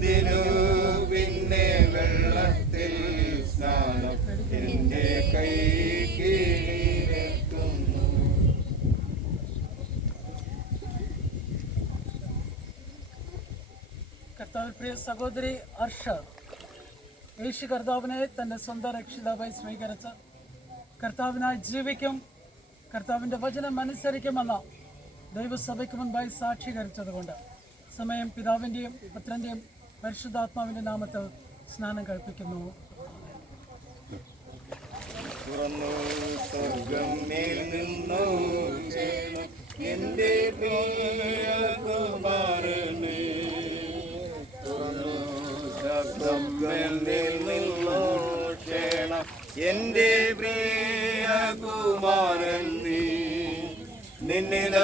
എന്തിനു പിന്നെ വെള്ളത്തിൽ സ്നാനം എന്റെ കൈ കീഴിലെത്തുന്നു. കർത്താവിൽ പ്രിയ സഹോദരി അർഷ യേശു കർത്താവിനെ തൻ്റെ സ്വന്തം രക്ഷിതാവായി സ്വീകരിച്ച കർത്താവിനായി ജീവിക്കും, കർത്താവിൻ്റെ വചനം അനുസരിക്കുമെന്ന ദൈവസഭയ്ക്ക് മുൻപായി സാക്ഷീകരിച്ചതുകൊണ്ട് സമയം പിതാവിൻ്റെയും പുത്രൻ്റെയും പരിശുദ്ധാത്മാവിൻ്റെ നാമത്തിൽ സ്നാനം കഴിപ്പിക്കുന്നു. തുറന്നു സ്വർഗം മേൽ നിന്നു എന്റെ പ്രിയകുമാരനെ, തുറന്നു സ്വർഗം മേൽ നിന്നു ക്ഷേണം എന്റെ പ്രിയകുമാരൻ നീ, നിന്നില